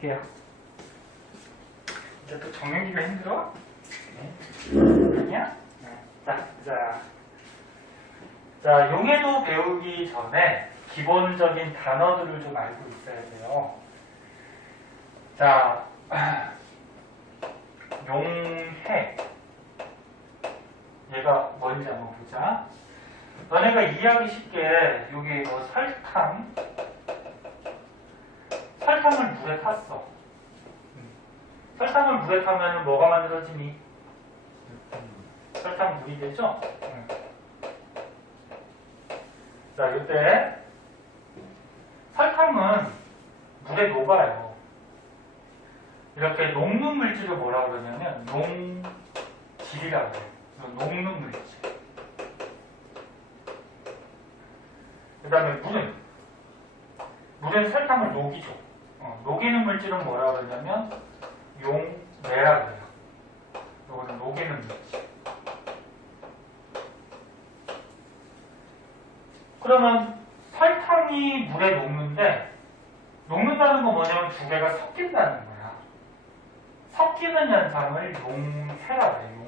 볼게요. 이제 또 정리하기가 힘들어? 네. 아니야? 네. 자, 용해도 배우기 전에 기본적인 단어들을 좀 알고 있어야 돼요. 자, 용해. 얘가 뭔지 한번 보자. 너네가 이해하기 쉽게 여기 뭐 설탕을 물에 탔어. 설탕을 물에 타면 뭐가 만들어지니? 설탕 물이 되죠? 자, 이때 설탕은 물에 녹아요. 이렇게 녹는 물질을 뭐라 그러냐면 녹질이라고 해요. 녹는 물질. 그 다음에 물은 설탕을 녹이죠. 녹이는 물질은 뭐라 그러냐면 용매라고 해요. 이거는 녹이는 물질. 그러면 설탕이 물에 녹는다는 건 뭐냐면 두 개가 섞인다는 거야. 섞이는 현상을 용해라고 해요.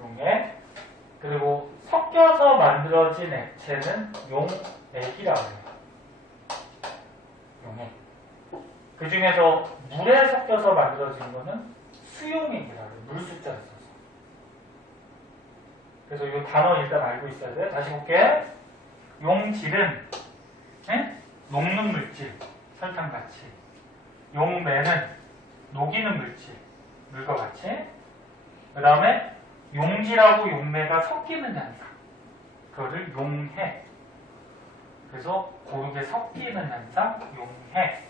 용해. 그리고 섞여서 만들어진 액체는 용액이라고 해요. 용액. 그 중에서 물에 섞여서 만들어진 거는 수용액이라고 해요. 물 숫자를 써서. 그래서 이 단어 일단 알고 있어야 돼. 다시 볼게. 용질은 녹는 물질, 설탕같이. 용매는 녹이는 물질, 물과 같이. 그 다음에 용질하고 용매가 섞이는 현상. 그거를 용해. 그래서 고르게 섞이는 현상, 용해.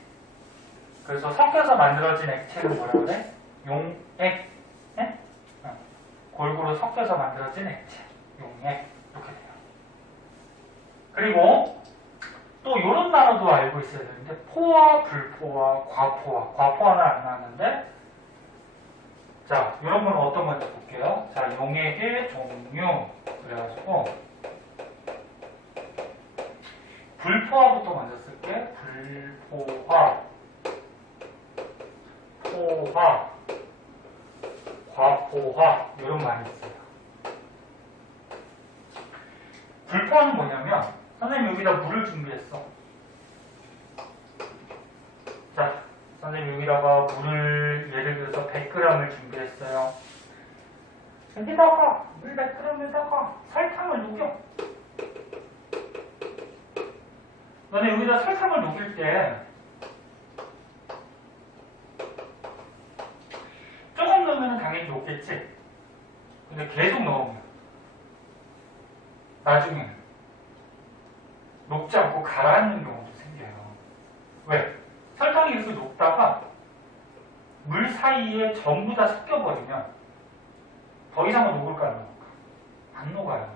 그래서 섞여서 만들어진 액체를 뭐라 그래? 용액. 골고루 섞여서 만들어진 액체, 용액. 이렇게 돼요. 그리고 또 이런 단어도 알고 있어야 되는데 포화, 불포화, 과포화. 과포화는 안 나왔는데 자, 이런 건 어떤 건지 볼게요. 자, 용액의 종류. 그래가지고 불포화부터 먼저 쓸게. 불포화, 포화, 과포화. 이런 말이 있어요. 불포화는 뭐냐면 선생님 여기다 물을 준비했어. 자, 선생님 여기다가 물을 예를 들어서 100g을 준비했어요. 여기다가 물 100g에다가 설탕을 녹여. 너네 여기다 설탕을 녹일 때 조금 넣으면 당연히 녹겠지. 근데 계속 넣으면 나중에 녹지 않고 가라앉는 경우도 생겨요. 왜? 설탕이 이렇게 녹다가 물 사이에 전부 다 섞여버리면 더 이상은 녹을까 안 녹을까? 안 녹아요.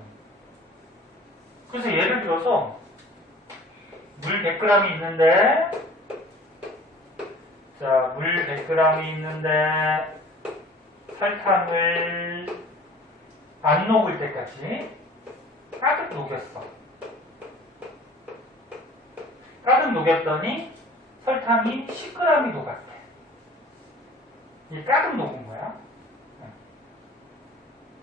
그래서 예를 들어서 물 100g이 있는데 자, 물 100g이 있는데 설탕을 안 녹을 때까지 가득 녹였어. 가득 녹였더니 설탕이 10g이 녹았대. 이게 가득 녹은 거야.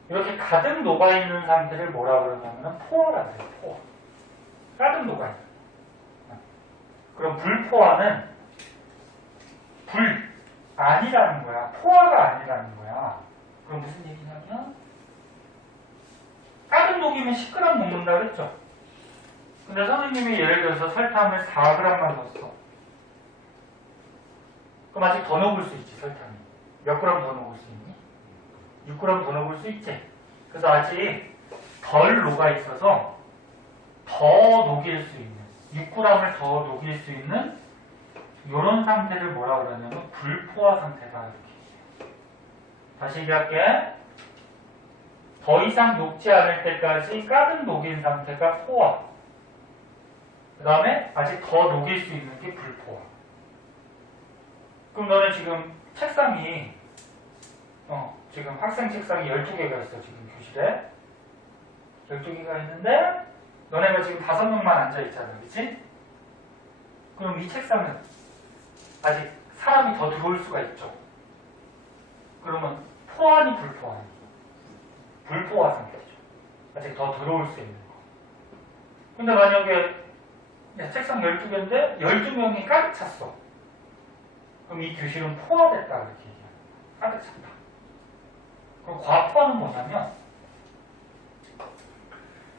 이렇게 가득 녹아있는 상태를 뭐라 그러냐면 포화라고 해요. 포화. 가득 녹아있는. 그럼 불포화는 불 아니라는 거야. 포화가 아니라는 거야. 그럼 무슨 얘기냐면 가득 녹이면 10g 녹는다 그랬죠? 근데 선생님이 예를 들어서 설탕을 4g만 넣었어. 그럼 아직 더 녹을 수 있지, 설탕이. 몇 g 더 녹을 수 있니? 6g 더 녹을 수 있지. 그래서 아직 덜 녹아 있어서 더 녹일 수 있는, 6g을 더 녹일 수 있는 이런 상태를 뭐라 그러냐면 불포화 상태다 이렇게. 다시 얘기할게. 더 이상 녹지 않을 때까지 가득 녹인 상태가 포화. 그 다음에 아직 더 녹일 수 있는 게 불포화. 그럼 너네 지금 책상이 지금 학생 책상이 12개가 있어. 지금 교실에 12개가 있는데 너네가 지금 5명만 앉아 있잖아. 그치? 그럼 이 책상은 아직 사람이 더 들어올 수가 있죠. 그러면 포화니 불포화니? 불포화 상태죠. 아직 더 들어올 수 있는 거. 근데 만약에 책상 12개인데 12명이 가득 찼어. 그럼 이 교실은 포화됐다 그렇게 얘기해요. 가득 찼다. 그럼 과포화는 뭐냐면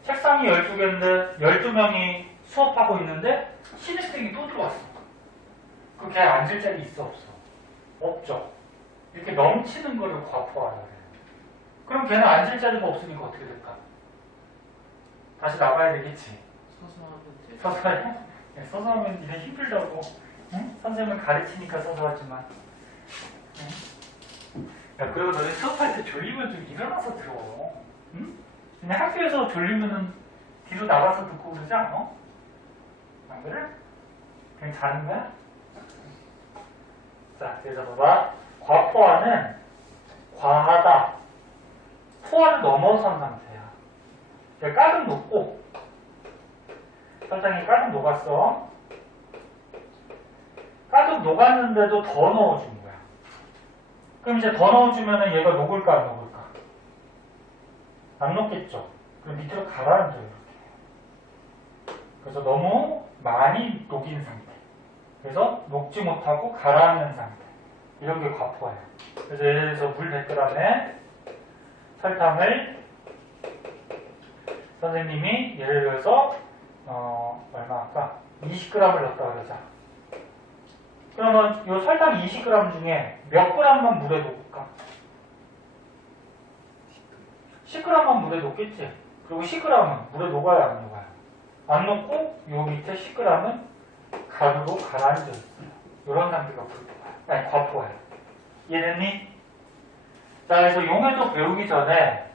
책상이 12개인데 12명이 수업하고 있는데 신입생이 또 들어왔어. 그럼 걔 앉을 자리 있어 없어? 없죠. 이렇게 넘치는 거를 과포화라 그래요. 그럼 걔는 앉을 자리가 없으니까 어떻게 될까? 다시 나가야 되겠지. 서서 해? 네, 서서 하면 니네 힘들다고. 응? 선생님은 가르치니까 서서 하지만. 응? 야, 그리고 너네 수업할 때 졸리면 좀 일어나서 들어. 응? 그냥 학교에서 졸리면은 뒤로 나가서 듣고 그러지 않아? 안 그래? 그냥 자는 거야? 자, 그래서 봐봐. 과포화는 과하다. 포화를 넘어선 상태야. 가득 녹고 설탕이 가득 녹았어. 가득 녹았는데도 더 넣어준 거야. 그럼 이제 더 넣어주면은 얘가 녹을까 안 녹을까? 안 녹겠죠. 그럼 밑으로 가라앉아요. 이렇게. 그래서 너무 많이 녹인 상태. 그래서 녹지 못하고 가라앉는 상태. 이런 게 과포화예요. 그래서 예를 들어서 물 100g에 설탕을 선생님이 예를 들어서 얼마 할까? 20g을 넣었다 그러자. 그러면 이 설탕 20g 중에 몇 g만 물에 녹을까? 10g만 물에 녹겠지? 그리고 10g은 물에 녹아야 안 녹아요? 안 녹고 요 밑에 10g은 가루로 가라앉아 있어요. 이런 상태가 불포화예요. 아니 과포화예요. 이해됐니? 자, 그래서 용해도 배우기 전에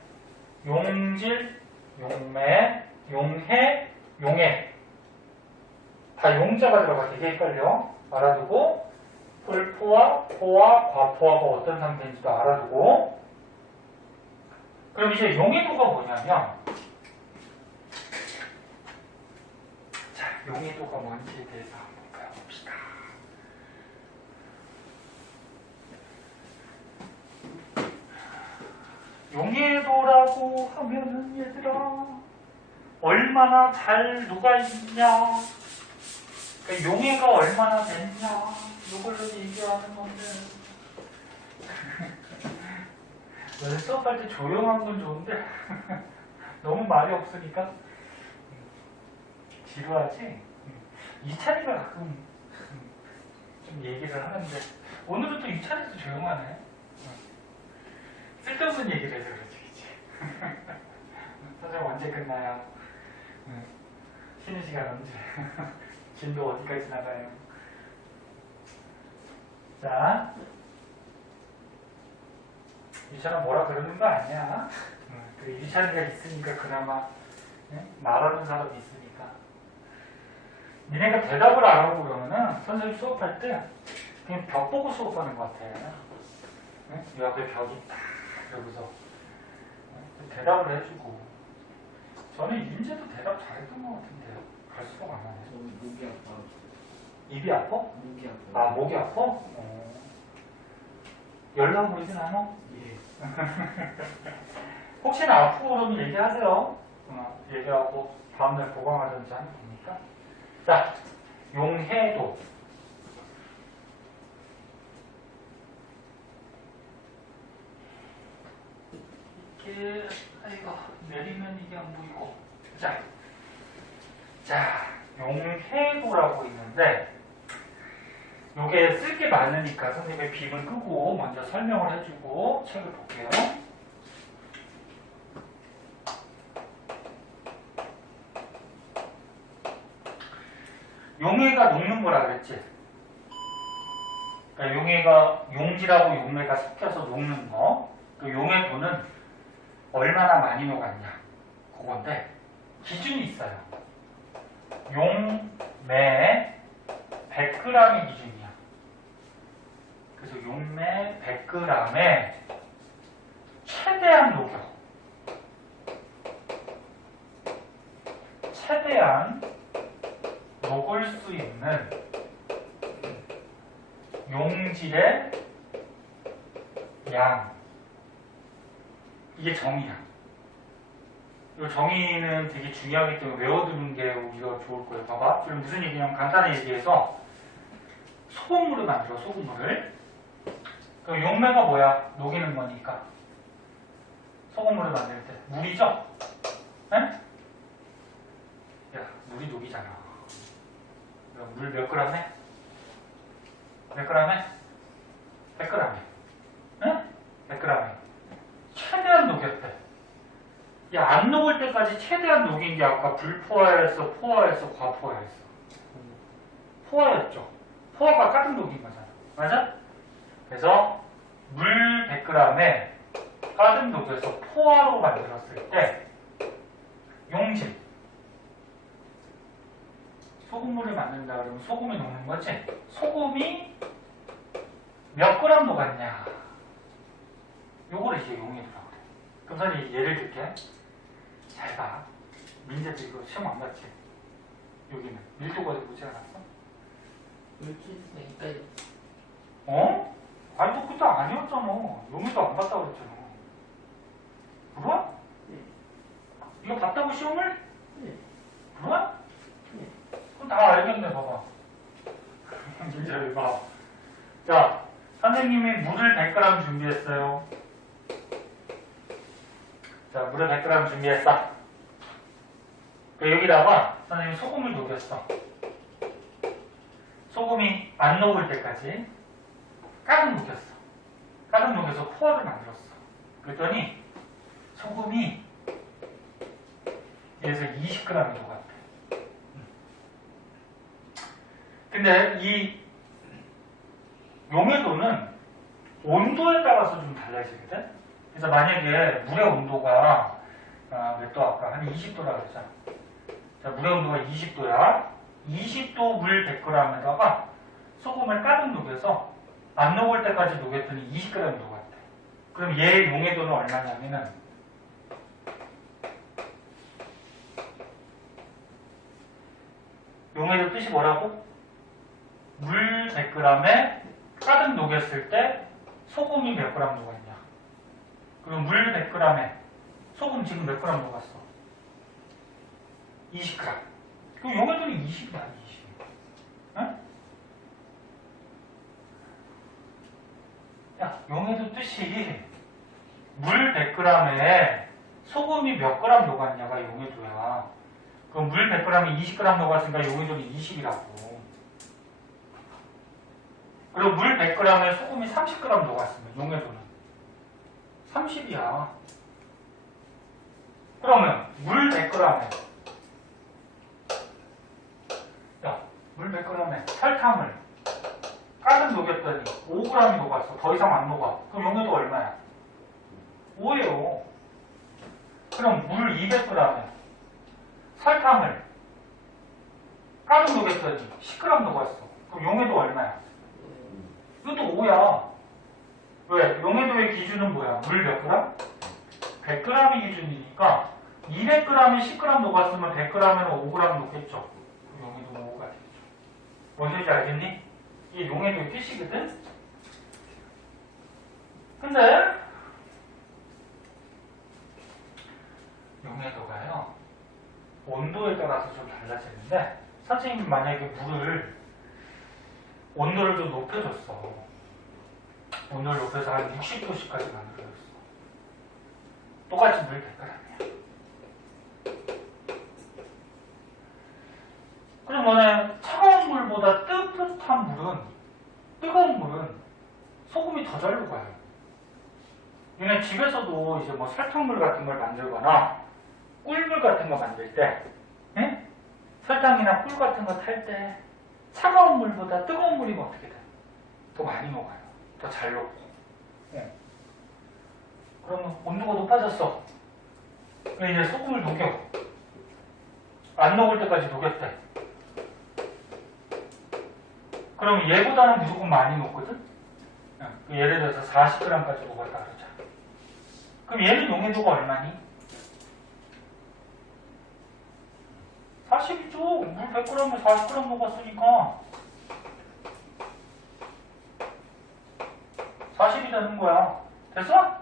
용질, 용매, 용해, 용해 다 용자가 들어가 되게 헷갈려. 알아두고 불포화, 포화, 과포화가 어떤 상태인지도 알아두고. 그럼 이제 용해도가 뭐냐면 자, 용해도가 뭔지에 대해서 한번 배워봅시다. 용해도라고 하면은 얘들아 얼마나 잘 녹아있냐, 그러니까 용해가 얼마나 됐냐 이걸로 얘기하는 건데 너네 수업할 때 조용한 건 좋은데 너무 말이 없으니까 지루하지? 이찬이가 가끔 좀 얘기를 하는데 오늘은 또 이찬이도 조용하네. 쓸데없는 얘기를 해서 그렇지, 그치? 선생님 언제 끝나요? 쉬는 시간 언제? 진도 어디까지 나가요? 자, 유찬아 뭐라 그러는 거 아니야? 그 유찬이가 있으니까 그나마 말하는 사람이 있으니까. 니네가 대답을 안 하고 그러면은 선생님 수업할 때 그냥 벽 보고 수업하는 것 같아. 이 앞에 벽이 있다 그러고서 대답을 해주고. 저는 인제도 대답 잘했던 것 같은데요. 갈수록 안 하네. 목이 아파. 입이 아파? 목이 아파. 아, 목이 아파? 연락 보이진 않아? 예. 혹시나 아프고 그러면 얘기하세요. 얘기하고 다음날 보강하든지 하면 되니까. 자, 용해도. 이렇게, 아이고, 내리면 이게 안 보이고. 자, 용해도라고 있는데, 요게 쓸 게 많으니까 선생님의 빔을 끄고 먼저 설명을 해주고 책을 볼게요. 용해가 녹는 거라 그랬지? 그러니까 용해가 용지라고 용매가 섞여서 녹는 거. 그 용해도는 얼마나 많이 녹았냐 그건데 기준이 있어요. 용매 100g이 기준이야. 그래서 용매 100g에 최대한 녹여. 최대한 녹을 수 있는 용질의 양. 이게 정의야. 이 정의는 되게 중요하기 때문에 외워두는 게 우리가 좋을 거예요. 봐봐. 지금 무슨 얘기냐면 간단히 얘기해서 소금물을 만들어, 소금물을. 그럼 용매가 뭐야? 녹이는 거니까. 소금물을 만들 때. 물이죠? 에? 야, 물이 녹이잖아. 물 몇 그램 해? 몇 그램 해? 100g 해. 응? 100g 해. 최대한 녹였대. 야, 안 녹을 때까지 최대한 녹인 게 아까 불포화였어, 포화였어, 과포화였어? 포화였죠. 포화가 가득 녹인 거잖아. 맞아? 그래서 물 100g에 가득 녹여서 포화로 만들었을 때 용질. 소금물을 만든다 그러면 소금이 녹는 거지? 소금이 몇 그램 녹았냐? 요거를 이제 용해도라고 그래. 그럼 선생님 예를 들게. 잘 봐. 민재도 이거 시험 안 봤지? 여기는 밀도가 보지 않았어? 물질이니까 어? 아니 너 그때 아니었잖아. 용해도 안 봤다고 그랬잖아. 그래? 네. 이거 봤다고 시험을? 네. 그래? 네. 그럼 다 알겠네. 봐봐. 민재 봐. 자, 선생님이 물을 100g 준비했어요. 자, 물을 100g 준비했어. 여기다가 선생님이 소금을 녹였어. 소금이 안 녹을 때까지 가득 녹였어. 가득 녹여서 포화를 만들었어. 그랬더니 소금이 여기서 20g이 녹았대. 근데 이 용해도는 온도에 따라서 좀 달라지거든. 그래서 만약에 물의 온도가 몇 도 아까 한 20도라고 그랬잖아. 자, 물의 온도가 20도야. 20도 물 100g에다가 소금을 가득 녹여서 안 녹을 때까지 녹였더니 20g 녹았대. 그럼 얘 용해도는 얼마냐면은 용해도 뜻이 뭐라고? 물 100g에 가득 녹였을 때 소금이 몇 g 녹았냐? 그럼 물 100g에 소금 지금 몇 g 녹았어? 20g. 그럼 용해도는 20이야, 20. 응? 야, 용해도 뜻이 물 100g에 소금이 몇 g 녹았냐가 용해도야. 그럼 물 100g에 20g 녹았으니까 용해도는 20이라고. 그리고 물 100g에 소금이 30g 녹았으면 용해도는 30이야. 그러면 물 100g에 물 100g에 설탕을 가득 녹였더니 5g이 녹았어. 더 이상 안 녹아. 그럼 용해도 얼마야? 5예요. 그럼 물 200g에 설탕을 가득 녹였더니 10g 녹았어. 그럼 용해도 얼마야? 이것도 5야. 왜? 용해도의 기준은 뭐야? 물 몇 그램? 100g이 기준이니까 200g에 10g 녹았으면 100g에는 5g 녹겠죠. 용해도는 5가 되겠죠. 뭔 소리인지 알겠니? 이게 용해도의 뜻이거든? 근데 용해도가요 온도에 따라서 좀 달라지는데 선생님이 만약에 물을 온도를 좀 높여줬어. 온도를 높여서 한 60도씨까지 만들어줬어. 똑같이 물 100g이야. 그럼 너네 차가운 물보다 뜨뜻한 물은, 뜨거운 물은 소금이 더 잘 녹아요. 얘네 집에서도 이제 뭐 설탕물 같은 걸 만들거나 꿀물 같은 거 만들 때, 에? 설탕이나 꿀 같은 거 탈 때 차가운 물보다 뜨거운 물이면 어떻게 돼? 더 많이 녹아요. 더 잘 녹고. 그러면 온도가 높아졌어. 이제 소금을 녹여. 안 녹을 때까지 녹였대. 그럼 얘보다는 무조건 많이 녹거든? 예를 들어서 40g까지 녹았다 그러자. 그럼 얘는 용해도가 얼마니? 40이죠. 물 100g에 40g 녹았으니까 40이 되는 거야. 됐어?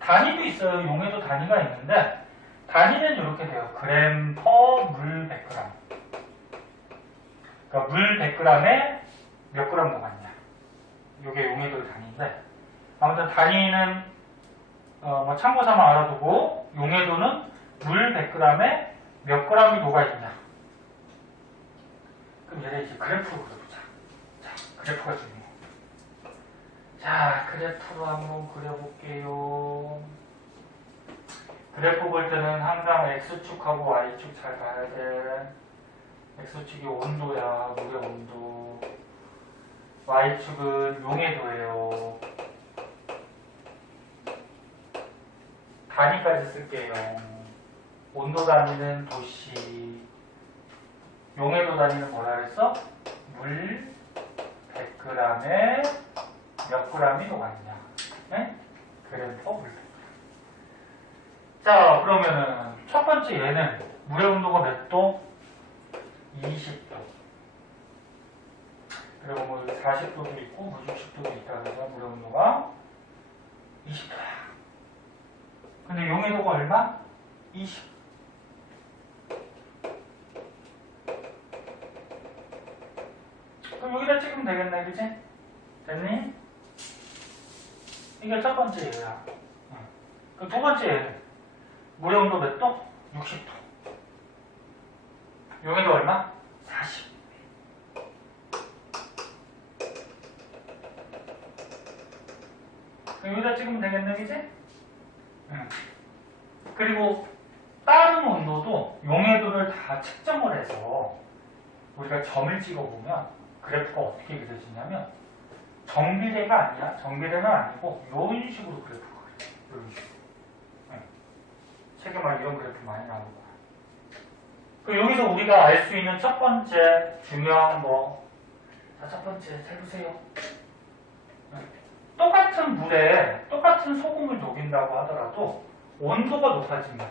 단위도 있어요. 용에도 단위가 있는데 단위는 이렇게 돼요. 그램 퍼 물 100g. 그러니까 물 100g에 몇 그램 녹았냐. 이게 용해도의 단위인데 아무튼 단위는 뭐 참고 삼아 알아두고 용해도는 물 100g에 몇 g이 녹아있냐. 그럼 얘를 이제 그래프로 그려보자. 자, 그래프가 중요해. 자, 그래프로 한번 그려볼게요. 그래프 볼 때는 항상 X축하고 Y축 잘 봐야 돼. X축이 온도야, 물의 온도. Y축은 용해도예요. 단위까지 쓸게요. 온도 단위는 도씨. 용해도 단위는 뭐라 그랬어? 물 100g에 몇 g이 녹았냐. 네? 그램 퍼 물 100g. 자, 그러면은 첫 번째 얘는 물의 온도가 몇 도? 20도. 그리고 뭐 40도도 있고 뭐 60도도 있다 그래서 물의 온도가 20도야. 근데 용해도가 얼마? 20. 그럼 여기다 찍으면 되겠네, 그치? 됐니? 이게 첫 번째 얘야. 그 두 번째 얘는 물의 온도 몇 도? 60도. 용해도 얼마? 40. 그럼 여기다 찍으면 되겠네, 그치? 그리고 다른 온도도 용해도를 다 측정을 해서 우리가 점을 찍어보면 그래프가 어떻게 그려지냐면 정비례가 아니야. 정비례는 아니고 이런 식으로 그래프가 그려져. 이런 식으로. 책에 막 이런 그래프 많이 나오는 거야. 그 여기서 우리가 알 수 있는 첫 번째 중요한 거. 자, 첫 번째 잘 보세요. 똑같은 물에 똑같은 소금을 녹인다고 하더라도 온도가 높아지면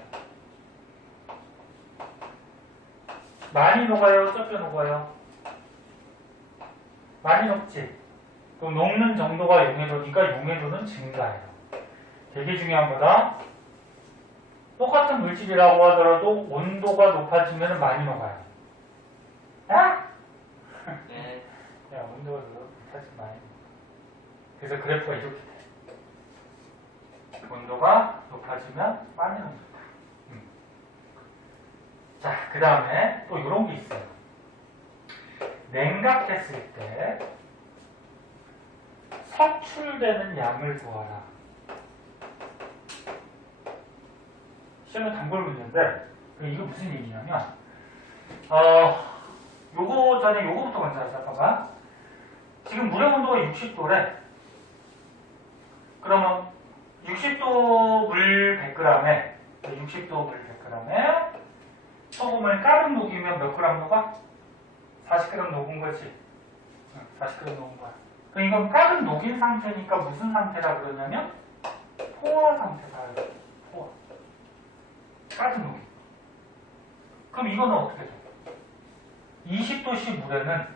많이 녹아요? 적게 녹아요? 많이 녹지? 그럼 녹는 정도가 용해도니까 용해도는 증가해요. 되게 중요한 거다. 똑같은 물질이라고 하더라도 온도가 높아지면 많이 녹아요. 아? 네. 야, 온도가 높아지면 많이 녹아. 그래서 그래프가 이렇게 돼. 온도가 높아지면 많이 녹는다. 자, 그 다음에 또 이런 게 있어요. 냉각했을 때 석출되는 양을 구하라. 시험에 단골 문제인데 이거 무슨 얘기냐면 요거 전에 요거부터 먼저 하자. 잠깐만. 지금 물의 온도가 60도래. 그러면 60도 물 100g에 60도 물 100g에 소금을 가득 녹이면 몇 그램 녹아? 40g 녹은 거지. 40g 녹은 거야. 그럼 이건 가득 녹인 상태니까 무슨 상태라 그러냐면 포화 상태다. 포화. 가득 녹인. 그럼 이거는 어떻게 돼? 20도씨 물에는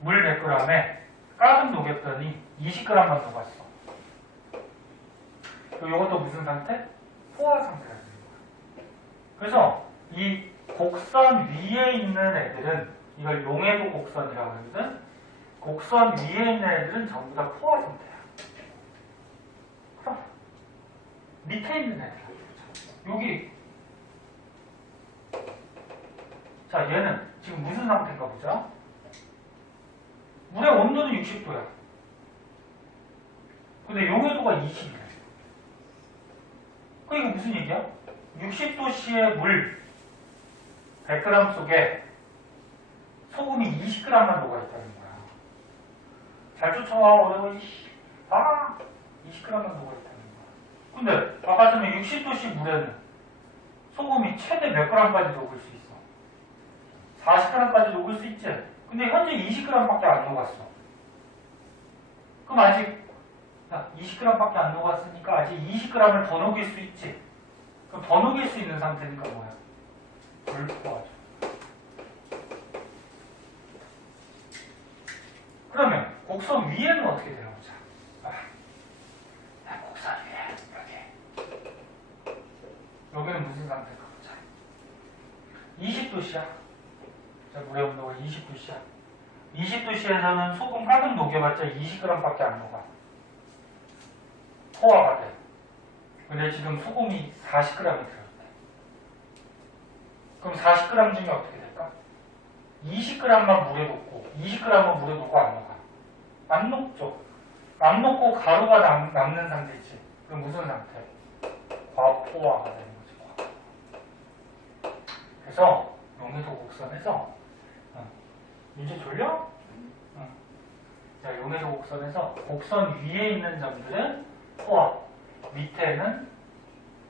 물 100g에 가득 녹였더니 20g만 녹았어. 그럼 이것도 무슨 상태? 포화 상태가 되는 거야. 그래서 이 곡선 위에 있는 애들은 이걸 용해도 곡선이라고 하거든. 곡선 위에 있는 애들은 전부 다 포화 상태야. 그럼 밑에 있는 애들 여기 자 얘는 지금 무슨 상태인가 보자. 물의 온도는 60도야. 근데 용해도가 20이야. 그 이거 무슨 얘기야? 60도씨의 물 100g 속에 소금이 20g만 녹아있다는 거야. 잘 쫓아와, 어려워. 20g만 녹아있다는 거야. 근데 아까 전에 60도씨 물에는 소금이 최대 몇 g까지 녹을 수 있어? 40g까지 녹을 수 있지? 근데 현재 20g밖에 안 녹았어. 그럼 아직 20g밖에 안 녹았으니까 아직 20g을 더 녹일 수 있지? 그럼 더 녹일 수 있는 상태니까 뭐야? 불포화죠. 그러면 곡선 위에는 어떻게 되나 보자. 곡선 위에 여기는 무슨 상태일까 보자. 20도씨야. 자, 물의 온도가 20도씨야. 20도씨에서는 소금 가득 녹여봤자 20g밖에 안 녹아. 포화가 돼. 근데 지금 소금이 40g이 들었대. 그럼 40g 중에 어떻게 될까? 20g만 물에 녹고 20g은 물에 녹고 안 녹아. 안 녹죠. 안 녹고 가루가 남는 상태지. 그럼 무슨 상태? 과포화가 되는 거지. 그래서 용해도 곡선에서 문제 졸려? 자, 용해도 곡선에서 곡선 위에 있는 점들은 포화, 밑에는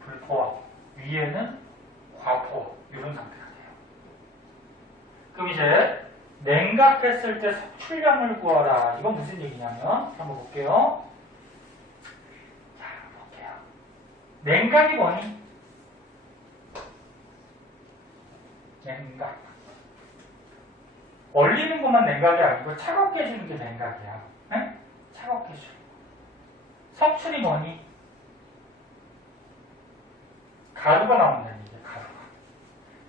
불포화, 위에는 과포화 이런 상태가 돼요. 그럼 이제 냉각했을 때 석출량을 구하라. 이건 무슨 얘기냐면 한번 볼게요. 자, 볼게요. 냉각이 뭐니? 냉각. 얼리는 것만 냉각이 아니고 차갑게 해주는 게 냉각이야. 네? 차갑게 해주는 거. 석출이 뭐니? 가루가 나온다는 얘기야. 가루가.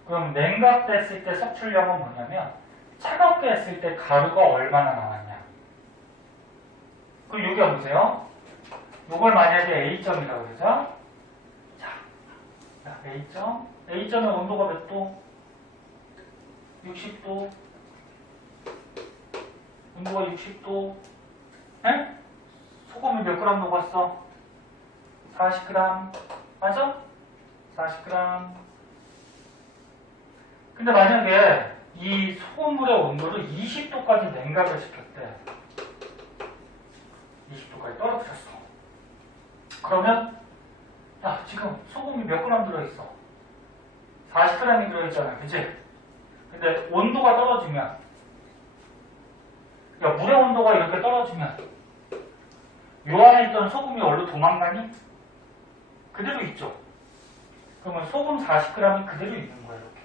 그럼 냉각됐을 때 석출량은 뭐냐면 차갑게 했을 때 가루가 얼마나 나왔냐. 그럼 여기 보세요. 이걸 만약에 A점이라고 그러죠. 자, A점. A점의 온도가 몇 도? 60도. 온도가 60도. 에? 소금이 몇 그램 녹았어? 40g. 맞아? 40g. 근데 만약에 이 소금물의 온도를 20도까지 냉각을 시켰대. 20도까지 떨어뜨렸어. 그러면 야, 지금 소금이 몇 그램 들어있어? 40g이 들어있잖아. 그치? 근데 온도가 떨어지면, 야, 물의 온도가 이렇게 떨어지면 요 안에 있던 소금이 얼로 도망가니? 그대로 있죠. 그러면 소금 40g이 그대로 있는 거야. 이렇게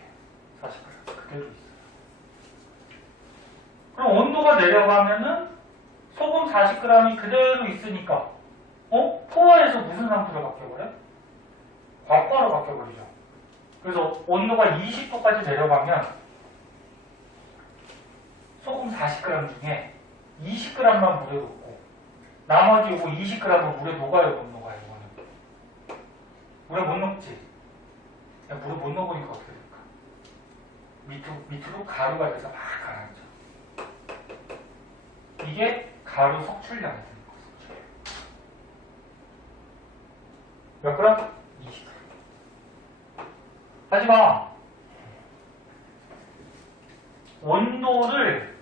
40g 그대로 있어요. 그럼 온도가 내려가면은 소금 40g이 그대로 있으니까 포화에서 무슨 상태로 바뀌어버려? 과포화로 바뀌어버리죠. 그래서 온도가 20도까지 내려가면 소금 40g 중에 20g만 물에 녹고 나머지 요거 20g은 물에 녹아요, 못 녹아요? 이거는 물에 못 녹지. 야, 물에 못 녹으니까 어떻게 될까? 밑으로 가루가 돼서 막 가라앉죠. 이게 가루 석출량이 되는 거죠. 몇 그램? 20g. 하지만 온도를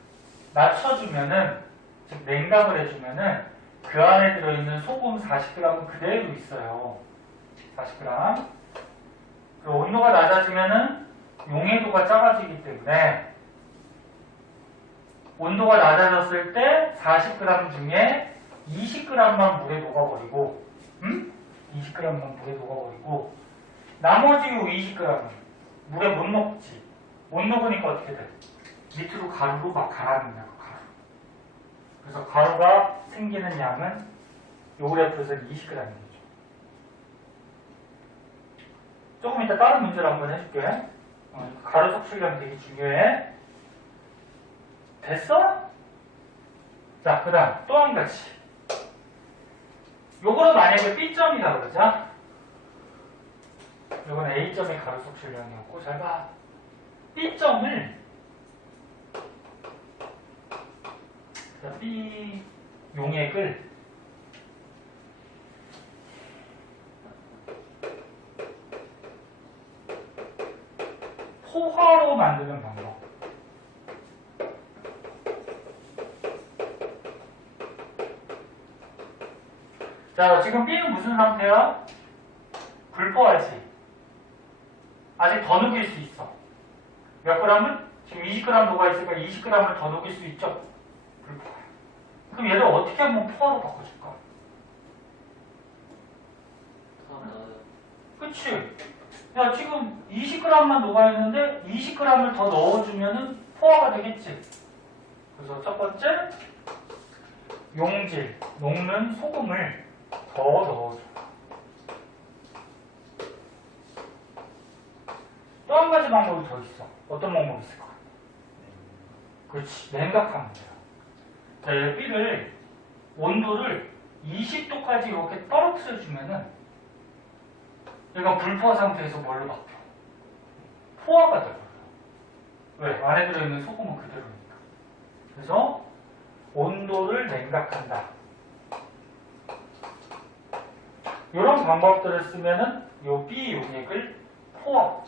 낮춰주면은, 즉 냉각을 해주면은 그 안에 들어있는 소금 40g은 그대로 있어요. 40g. 그리고 온도가 낮아지면은 용해도가 작아지기 때문에 온도가 낮아졌을 때 40g 중에 20g만 물에 녹아버리고, 20g만 물에 녹아버리고, 나머지 요 20g은 물에 못 녹지. 못 녹으니까 어떻게 돼? 밑으로 가루로 막 가라앉는다, 가루. 그래서 가루가 생기는 양은 요 그래프에서는 20g이 되죠. 조금 이따 다른 문제를 한번 해줄게. 가루 석출량 되게 중요해. 됐어? 자, 그 다음 또 한 가지. 요거는 만약에 B점이라고 그러자. 요건 A점의 가루 석출량이었고, 잘 봐. B점을 B 용액을 포화로 만드는 방법. 자, 지금 B는 무슨 상태야? 불포화지. 아직 더 녹일 수 있어. 몇 그램은? 지금 20g 녹아있으니까 20g을 더 녹일 수 있죠? 불포화. 그럼 얘를 어떻게 하면 포화로 바꿔줄까? 그치? 야, 지금 20g만 녹아있는데 20g을 더 넣어주면은 포화가 되겠지? 그래서 첫 번째, 용질, 녹는 소금을 더 넣어줘. 또 한 가지 방법이 더 있어. 어떤 방법이 있을까? 그렇지, 냉각하면 돼요. 자, 여기를 온도를 20도까지 이렇게 떨어뜨려 주면은 얘가 불포화 상태에서 뭘로 바뀌어? 포화가 되거든요. 왜? 안에 들어있는 소금은 그대로니까. 그래서 온도를 냉각한다. 이런 방법들을 쓰면은 요 B 용액을 포화로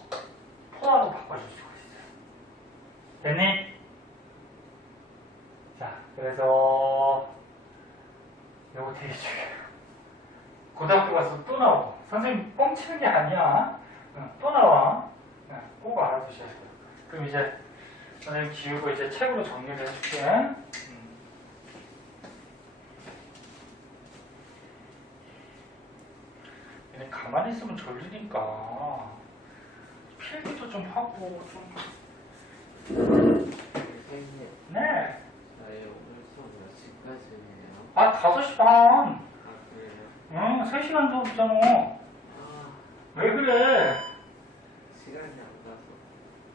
바꿔줄 수가 있어요. 됐니? 자, 그래서 이거 되게 중요해요. 고등학교 가서 또 나와. 선생님 뻥치는 게 아니야. 또 나와. 꼭 알아두셔야 돼요. 그럼 이제 선생님 지우고 이제 책으로 정리를 해줄게. 얘네 가만히 있으면 졸리니까 필기도 좀 하고 좀. 선생님, 네. 저희 오늘 수업 몇 시까지예요? 아, 5시 반. 아, 그래요? 응, 3시간 더 있잖아. 아, 왜 그래? 시간이 안 가서.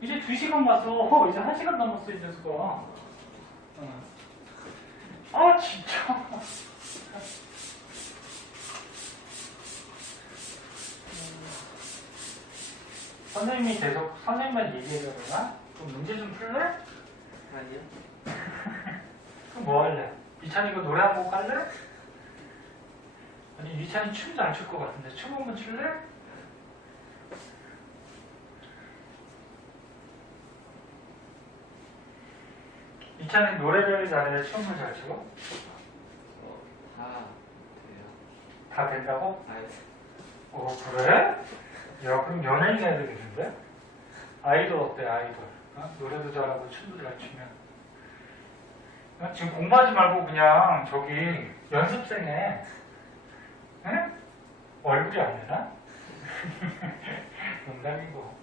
이제 2시간 갔어. 이제 1시간 남았어, 이 녀석아. 응. 아, 진짜. 선생님이 계속 선생님만 얘기해야 되나? 그럼 문제 좀 풀래? 아니요? 그럼 뭐 할래? 이찬이 이거 노래 한 곡 할래? 아니 이찬이 춤도 안 출 것 같은데 춤 한번 출래? 이찬이 노래를 잘해 춤을 잘 춰? 다 돼요. 다 된다고? 아, 어 그래? 야 그럼 연예인 해야 되겠는데? 아이돌 어때 아이돌? 어? 노래도 잘하고 춤도 잘 추면 지금 공부하지 말고 그냥 저기 연습생에 응? 얼굴이 안 되나? 농담이고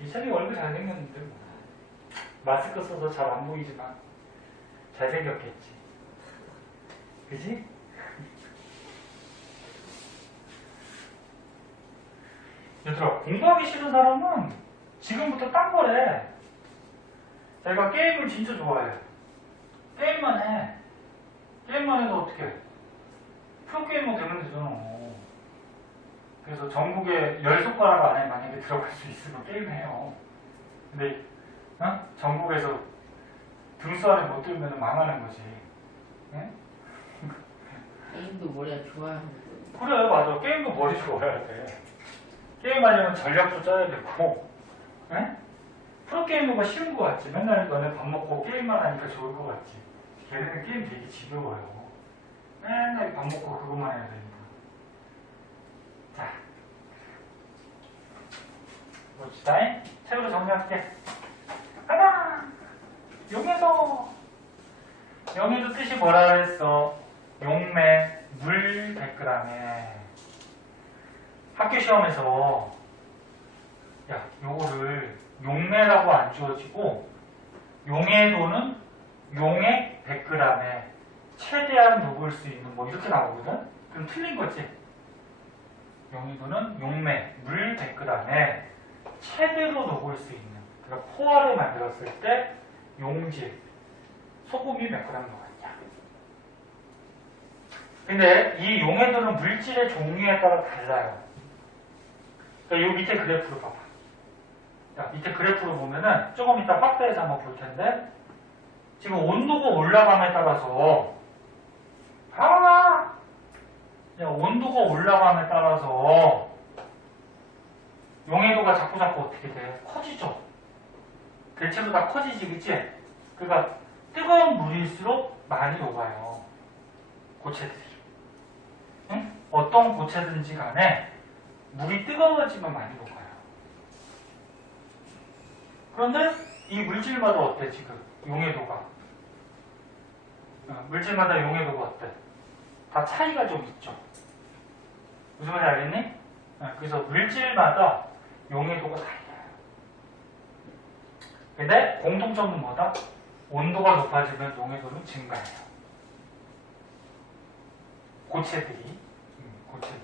이찬이 얼굴 잘생겼는데 뭐. 마스크 써서 잘 안 보이지만 잘생겼겠지 그지? 얘들아 공부하기 싫은 사람은 지금부터 딴 거래. 자기가 게임을 진짜 좋아해. 게임만 해. 게임만 해도 어떻게 해? 프로게이머 되면 되잖아. 그래서 전국에 10손가락 안에 만약에 들어갈 수 있으면 게임해요. 근데 어? 전국에서 등수 안에 못 들면 망하는 거지. 네? 게임도 머리가 좋아야 하는데. 그래 맞아. 게임도 머리 좋아야 돼. 게임하려면 전략도 짜야 되고 네? 프로게이머가 쉬운 거 같지. 맨날 너네 밥 먹고 게임만 하니까 좋을 거 같지. 걔네는 게임 되게 지겨워요. 맨날 밥 먹고 그것만 해야 되니까. 자, 봅시다. 책으로 정리할게. 가자! 용해도. 용해도 뜻이 뭐라 그랬어? 용매, 물 100g에. 학교 시험에서 야, 요거를 용매라고 안 주어지고 용해도는 용액 100g에 최대한 녹을 수 있는 뭐 이렇게 나오거든? 그럼 틀린 거지. 용해도는 용매, 물 100g에 최대로 녹을 수 있는 그러니까 포화를 만들었을 때 용질, 소금이 몇 g 녹았냐. 근데 이 용해도는 물질의 종류에 따라 달라요. 그러니까 요 밑에 그래프로 봐봐. 자, 밑에 그래프로 보면은 조금 이따 확대해서 한번 볼 텐데 지금 온도가 올라감에 따라서 온도가 올라감에 따라서 용해도가 자꾸 어떻게 돼? 커지죠. 대체로 다 커지지, 그치? 그러니까 뜨거운 물일수록 많이 녹아요. 고체들이. 응? 어떤 고체든지 간에 물이 뜨거워지면 많이 녹아요. 그런데 이 물질마다 어때 지금? 용해도가. 물질마다 용해도가 어때? 다 차이가 좀 있죠. 무슨 말인지 알겠니? 그래서 물질마다 용해도가 달라요. 근데 공통점은 뭐다? 온도가 높아지면 용해도는 증가해요. 고체들이. 고체들이.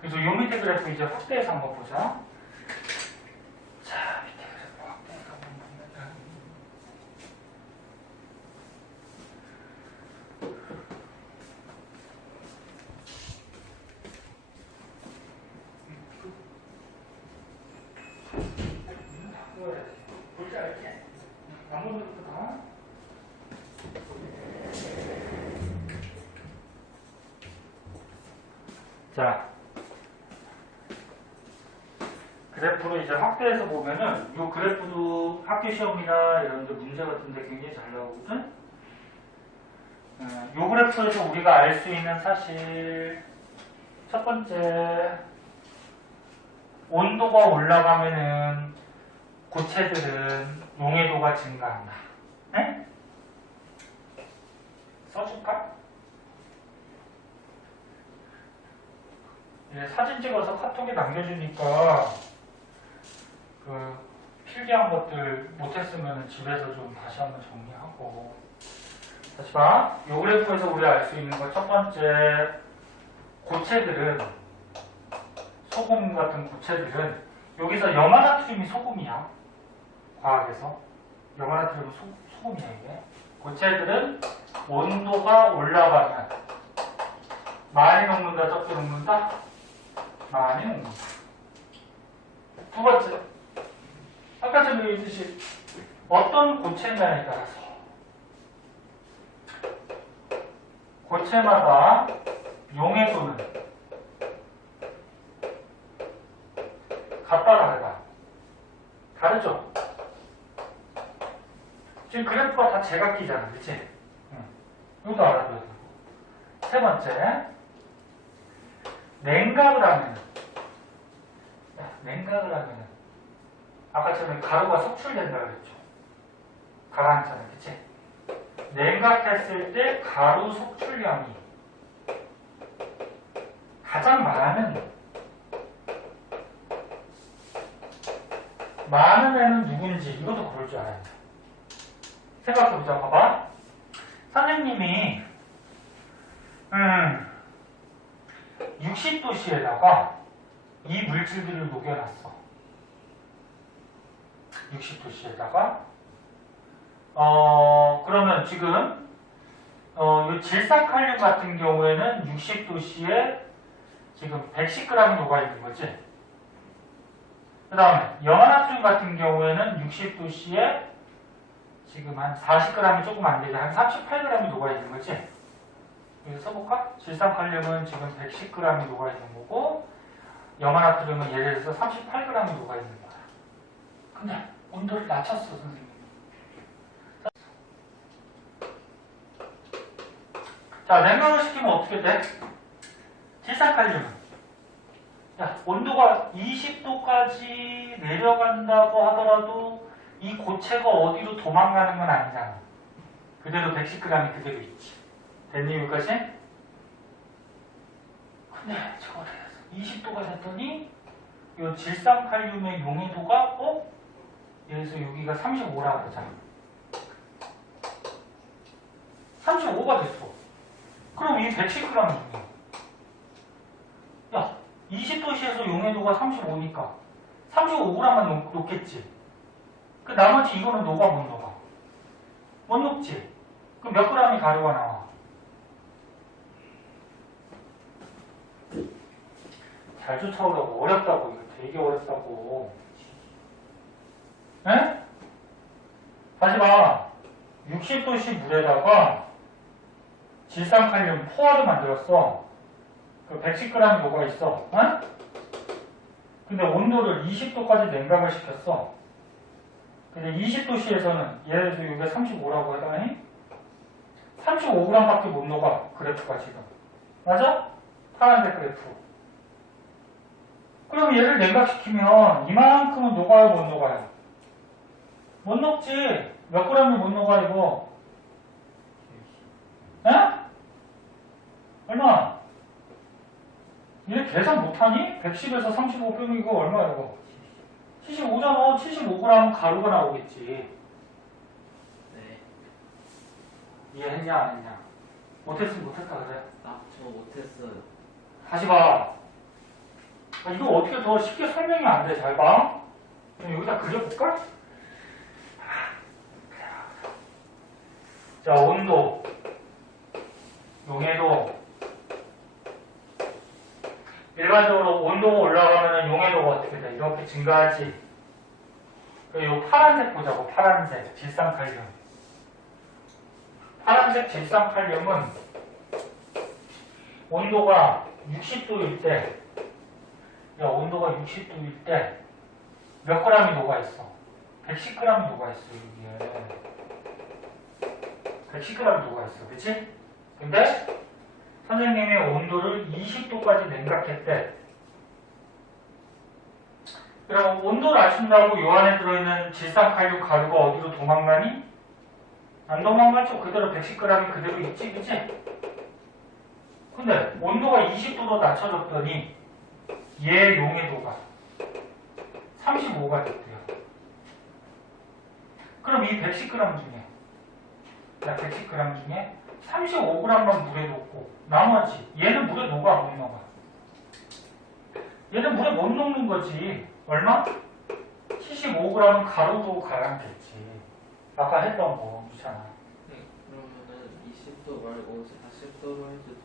그래서 요 밑에 그래프 이제 확대해서 한번 보자. 자, 밑에 그래프 확대해서 한번 보면 볼줄 알지? 나무들부터 자, 그래프로 이제 확대해서 보면은 이 그래프도 학교 시험이나 이런 데 문제 같은 데 굉장히 잘 나오거든. 이 그래프에서 우리가 알 수 있는 사실 첫 번째, 온도가 올라가면은 고체들은 용해도가 증가한다. 네? 써줄까? 예, 사진 찍어서 카톡에 남겨주니까 그 필기한 것들 못했으면 집에서 좀 다시 한번 정리하고. 다시 봐. 요 그래프에서 우리가 알 수 있는 것 첫 번째, 고체들은, 소금 같은 고체들은, 여기서 염화나트륨이 소금이야. 과학에서. 염화나트륨은 소금이야, 이게. 고체들은 온도가 올라가면 많이 녹는다, 적게 녹는다? 많이 녹는다. 두 번째, 아까 전에 얘기했듯이 어떤 고체냐에 따라서 고체마다 용해도는 같다 다르다. 다르죠? 지금 그래프가 다 제각기잖아, 그치? 응. 이것도 알아둬야 되고. 세 번째, 냉각을 하면은 아까처럼 가루가 속출된다 그랬죠. 가라앉잖아, 그치? 냉각했을 때 가루 속출량이 가장 많은 애는 누군지 이것도 그럴 줄 알아야 돼. 생각해보자. 봐봐. 선생님이 60도씨에다가 이 물질들을 녹여놨어. 60도씨에다가 그러면 지금 이 질산칼륨 같은 경우에는 60도씨에 지금 110g이 녹아있는 거지. 그 다음에 염화나트륨 같은 경우에는 60도씨에 지금 한 40g이 조금 안 되지. 한 38g이 녹아있는 거지. 여기 써볼까? 질산칼륨은 지금 110g이 녹아있는 거고, 염화나트륨은 예를 들어서 38g이 녹아있는 거야. 근데 온도를 낮췄어, 선생님. 자, 냉각을 시키면 어떻게 돼? 질산칼륨은 야, 온도가 20도까지 내려간다고 하더라도 이 고체가 어디로 도망가는 건 아니잖아. 그대로 110g이 그대로 있지. 됐니, 여기까지? 근데 저거를 20도가 됐더니 이 질산칼륨의 용해도가 예를 들어서 여기가 35라고 그러잖아. 35가 됐어. 그럼 이 110g은 중요해. 야, 20도씨에서 용해도가 35니까 35g만 녹겠지. 그 나머지 이거는 녹아 못 녹아? 못 녹지. 그럼 몇 g이 가루가 나와? 잘 쫓아오려고. 어렵다고. 이거 되게 어렵다고. 에? 다시 봐. 60도씨 물에다가 질산칼륨 포화를 만들었어. 그 110g이 녹아있어. 어? 근데 온도를 20도까지 냉각을 시켰어. 근데 20도씨에서는 예를 들어 여기가 35라고 하다니 35g밖에 못 녹아. 그래프가 지금. 맞아? 파란색 그래프. 그럼 얘를 냉각시키면 이만큼은 녹아요, 못 녹아요? 못 녹지. 몇 g이 못 녹아, 이거? 에? 얼마? 얘 계산 못하니? 110에서 35 빼면 이거 얼마야, 이거? 75잖아. 75g 가루가 나오겠지. 네. 이해했냐, 안 했냐? 못했으면 못했다 그래. 아, 저 못했어요. 다시 봐. 아, 이거 어떻게 더 쉽게 설명이 안 돼. 잘 봐. 그럼 여기다 그려볼까? 자, 온도, 용해도. 일반적으로 온도가 올라가면 용해도가 어떻게 돼? 이렇게 증가하지. 그리고 이 파란색 보자고. 파란색. 질산칼륨. 파란색 질산칼륨은 온도가 60도일 때, 야, 온도가 60도일 때 몇 g이 녹아있어? 110g이 녹아있어, 여기에. 110g이 녹아있어. 그치? 근데 선생님이 온도를 20도까지 냉각했대. 그럼 온도를 아신다고 요 안에 들어있는 질산칼륨 가루가 어디로 도망가니? 안 도망가죠. 그대로 110g이 그대로 있지, 그치? 근데 온도가 20도로 낮춰졌더니 얘 용해도가 35가 됐대요. 그럼 이 110g 중에 110g 중에 35g만 물에 녹고 나머지 얘는 물에 녹아 못 녹아? 얘는 물에 못 녹는 거지. 얼마? 75g은 가루도 가라앉겠지. 아까 했던 거 있잖아. 네, 그러면은 20도 말고 40도로 해도 돼요?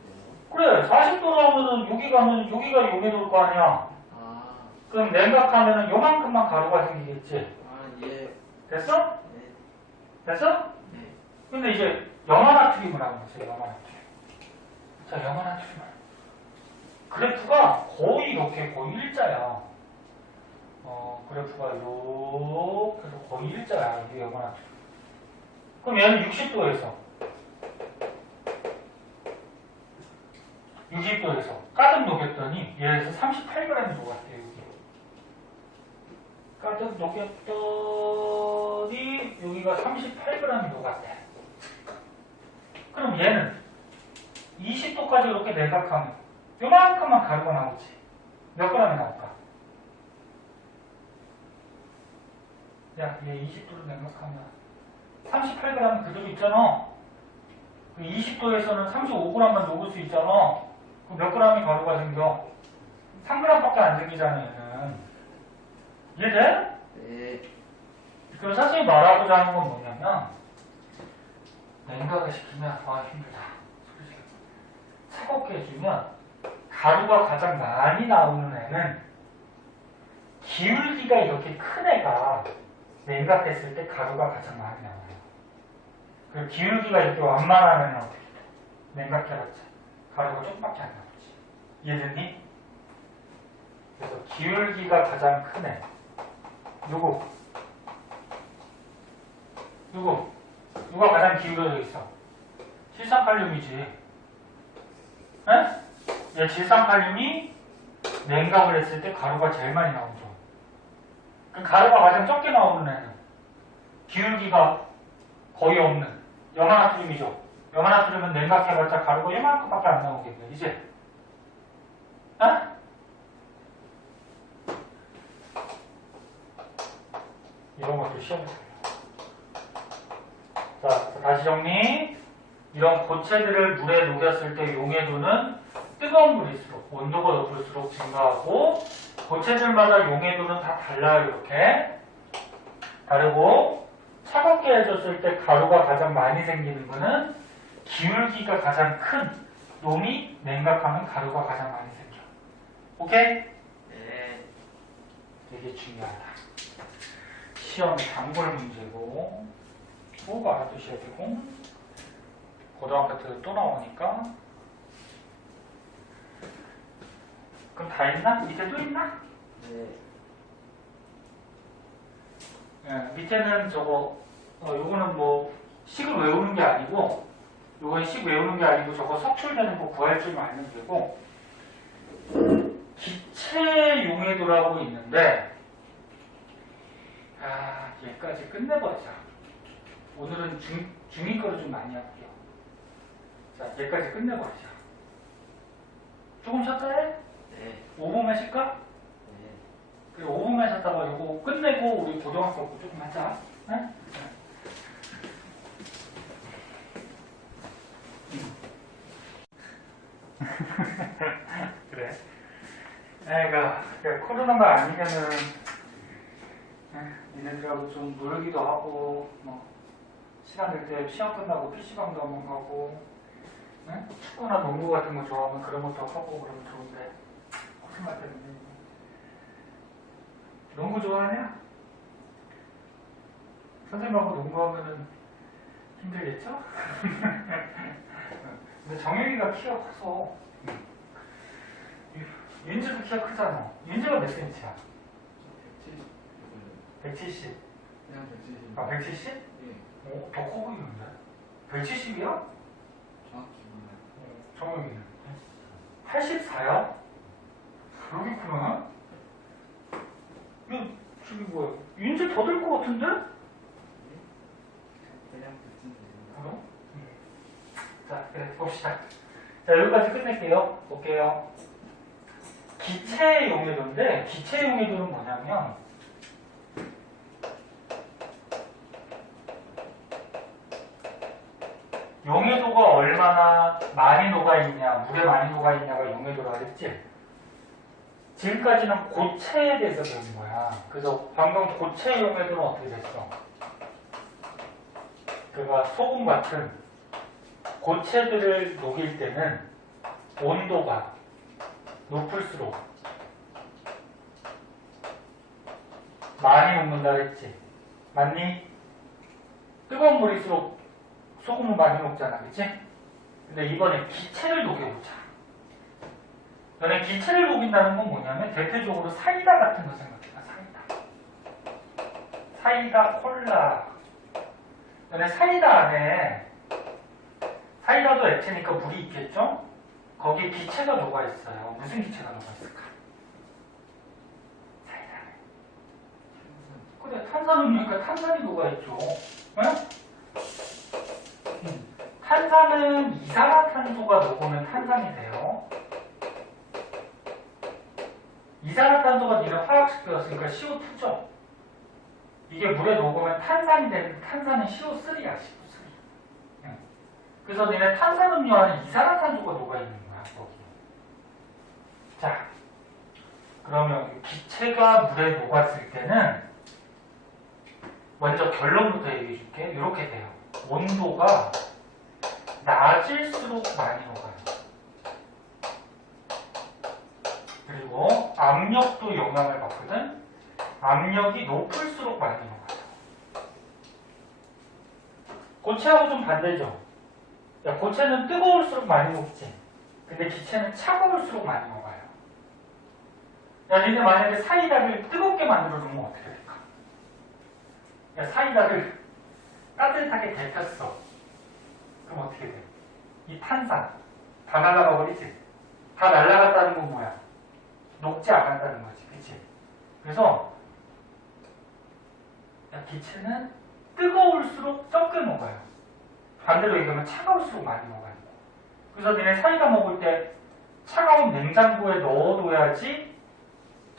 그래, 40도로 하면은 여기 가면 여기가 용해도일 거 아니야. 아, 그럼 냉각하면은 요만큼만 가루가 생기겠지. 아, 예. 됐어? 네. 됐어? 네. 근데 이제 염화나트륨을 하고 있어요. 염화나트륨. 자, 염화나트륨. 그래프가 거의 이렇게 거의 일자야. 그래프가 이렇게 해서 거의 일자야. 이게 염화나트륨. 그럼 얘는 60도에서 60도에서 가득 녹였더니 얘에서 38g이 녹았대요. 여기. 가득 녹였더니 여기가 38g이 녹았대. 그럼 얘는 20도까지 이렇게 냉각하면 요만큼만 가루가 나오지. 몇 g이 나올까? 야, 얘 20도로 냉각하면 38g 그대로 있잖아. 20도에서는 35g만 녹을 수 있잖아. 그럼 몇 g이 가루가 생겨? 3g밖에 안 생기잖아, 얘는. 이해돼? 네. 그럼 사실 말하고자 하는 건 뭐냐면, 냉각을 시키면, 힘들다. 솔직히. 차갑게 해주면, 가루가 가장 많이 나오는 애는, 기울기가 이렇게 큰 애가 냉각했을 때 가루가 가장 많이 나와요. 그리고 기울기가 이렇게 완만한 애는 어떻게 돼? 냉각해봤자 가루가 조금밖에 안 나오지. 이해됐니? 그래서 기울기가 가장 큰 애. 누가 가장 기울어져 있어? 질산칼륨이지. 에? 얘 질산칼륨이 냉각을 했을 때 가루가 제일 많이 나오죠. 그 가루가 가장 적게 나오는 애는 기울기가 거의 없는 염화나트륨이죠. 염화나트륨은 냉각해봤자 가루가 이만큼밖에 안 나오겠네. 이제 이런 것도 시험에 들어요. 자, 다시 정리. 이런 고체들을 물에 녹였을 때 용해도는 뜨거운 물일수록 온도가 높을수록 증가하고, 고체들마다 용해도는 다 달라요. 이렇게 다르고, 차갑게 해줬을 때 가루가 가장 많이 생기는 거는 기울기가 가장 큰 놈이 냉각하면 가루가 가장 많이 생겨. 오케이? 네. 되게 중요하다. 시험 단골 문제고 꼭 알아두셔야 되고, 고등학교 때 또 나오니까. 그럼 다 있나? 밑에 또 있나? 네. 밑에는 저거, 요거는 뭐 식을 외우는 게 아니고, 요건 식 외우는 게 아니고 저거 석출되는 거 구할 줄만 알면 되고, 기체 용해도라고 있는데, 얘까지 끝내버리자. 오늘은 중2 거를 좀 많이 할게요. 자, 얘까지 끝내버리자. 조금 쉬었다 해? 네. 5분만 쉴까? 네. 그리고 5분만 쉬었다가 이거 끝내고 우리 고등학교 거 조금 하자. 네? 그래. 애가 코로나가 아니면은 얘네들하고 좀 놀기도 하고 뭐 시간 될 때 시험 끝나고 PC방도 한번 가고 축구나 농구 같은 거 좋아하면 그런 것도 하고 그러면 좋은데 코로나 때문에 농구 좋아하냐? 선생님하고 농구하면은 힘들겠죠? 근데 정혁이가 키가 커서 윤지도 키가 크잖아. 윤지가 몇 센치야? 170. 그냥 170. 아 170? 예. 오, 더 커 보이는데? 170이야? 정확히 몰라요. 정혁이는 84야? 그러겠구나. 이거 저기 뭐야? 윤지 더 될 것 같은데? 그냥 170. 그럼? 자, 그래 봅시다. 자, 여기까지 끝낼게요. 볼게요. 기체 용해도인데 기체 용해도는 뭐냐면 용해도가 얼마나 많이 녹아있냐, 물에 많이 녹아있냐가 용해도라 그랬지? 지금까지는 고체에 대해서 배운 거야. 그래서 방금 고체 용해도는 어떻게 됐어? 그가 소금 같은 고체들을 녹일 때는 온도가 높을수록 많이 녹는다 그랬지? 맞니? 뜨거운 물일수록 소금은 많이 녹잖아, 그치? 근데 이번에 기체를 녹여보자. 너네 기체를 녹인다는 건 뭐냐면 대표적으로 사이다 같은 거 생각해봐. 사이다, 콜라. 너네 사이다 안에 사이다도 액체니까 물이 있겠죠? 거기에 기체가 녹아있어요. 무슨 기체가 녹아있을까? 사이다. 그래, 탄산음료니까 탄산이 녹아있죠. 응? 탄산은 이산화탄소가 녹으면 탄산이 돼요. 이산화탄소가 니네 화학식 배웠으니까 CO2죠. 이게 물에 녹으면 탄산이 되는 탄산은 CO3야, CO3. 응. 그래서 니네 탄산음료 안에 이산화탄소가 녹아있는 거야, 거기. 자, 그러면 기체가 물에 녹았을 때는 먼저 결론부터 얘기해 줄게. 이렇게 돼요. 온도가 낮을수록 많이 녹아요. 그리고 압력도 영향을 받거든. 압력이 높을수록 많이 녹아요. 고체하고 좀 반대죠. 야, 고체는 뜨거울수록 많이 녹지. 근데 기체는 차가울수록 많이 녹아요. 야, 니네 만약에 사이다를 뜨겁게 만들어 놓으면 어떻게 될까? 야, 사이다를 따뜻하게 데폈어. 그럼 어떻게 돼? 이 탄산 다 날아가 버리지? 다 날아갔다는 건 뭐야? 녹지 않았다는 거지, 그치? 그래서 야, 기체는 뜨거울수록 적게 녹아요. 반대로 얘기하면 차가울수록 많이 녹아요. 그래서 너네 사이다 먹을 때 차가운 냉장고에 넣어둬야지